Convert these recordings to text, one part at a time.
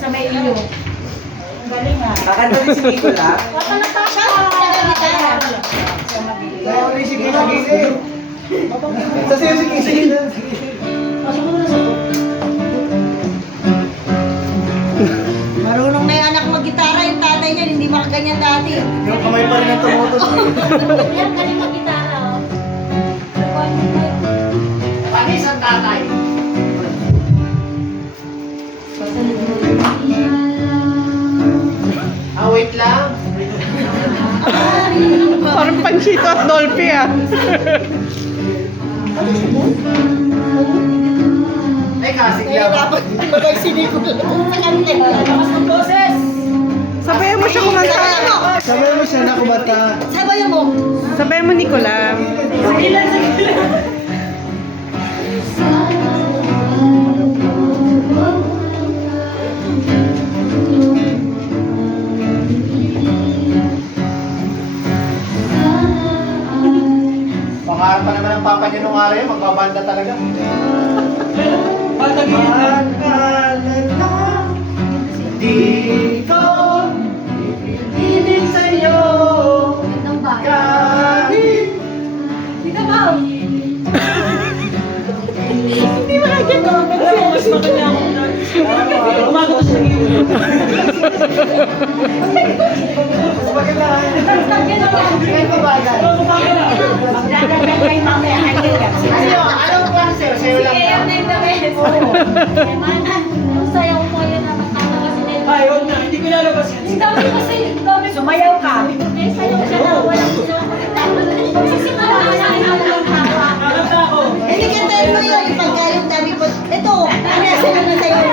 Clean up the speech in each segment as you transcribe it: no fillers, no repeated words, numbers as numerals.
Sa may iyo. Galing nga. Kakanta din si Nicola. Wala na pa siya. Gitara. Kaya ulit si Kisa Gisa. Sa siya si Kisa Gisa. Pasok mo na sa po. Marunong na yung anak mag-gitara, yung tatay niya, hindi makaganyan dati. Yung kamay pa rin ang tumutol. Yan, galing mag-gitara, oh. Panis ang tatay. Wait lang. Parang Panchito at Dolphy ah. Ay, kasi kaya ba? Mag-sinig ko sa kantin. Lakas ng boses. Sabayan mo siya kumanta. Sabayan mo siya na kumanta. Sabayan mo. Sabayan mo, Nicola. Sige lang, sige lang. Pangarap pa naman ang papa niya nung araw yun, magbabanda talaga. Mahal na di ko ibig sa'yo kahit Hindi ka ba? Hindi mo lagi ito. Mas maganda ako na. Umagot ko sa iyo. mas maganda. Lagyan na lang. Ngayon pa bagay. Magdadagdag kay mamaya. Anong plan sa'yo? Sa'yo lang Sige, ba? yung name na best. Ang sayaw mo yan na magtatawa si Nel. Ay, huwag na. Hindi ko lalabas yan. Ang dami kasi, ang dami. Sumayaw ka. Eh, sayaw siya na walang sayaw. Pagsisimula ka na, walang tawa. Nakanta ako. Hindi ka tayo mo yun, yung pagka yung dami po. Ito, ano yan sila na sayaw mo?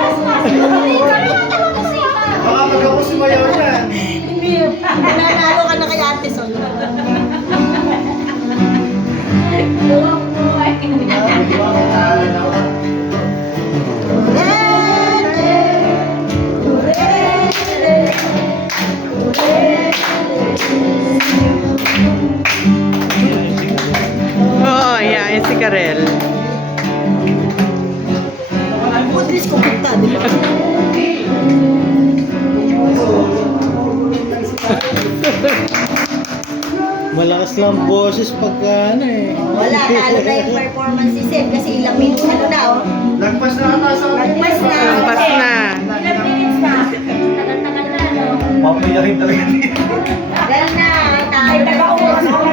Baka mag-ako sumayaw yan. Hindi, nanalo ka na kay Ate Sol. Oo, yeah, yun si Karel. Putris ko kita, di ba? Malakas lang boses pagka ano eh. Wala, talo na yung performance si Seb kasi ilang minutes ano na, oh. Lagpas na ata sa akin. Lagpas na. Lampas na. Ilang minutes na. Tagal-tagal na, no? Papayakin talaga niya. Ganun na, tayo.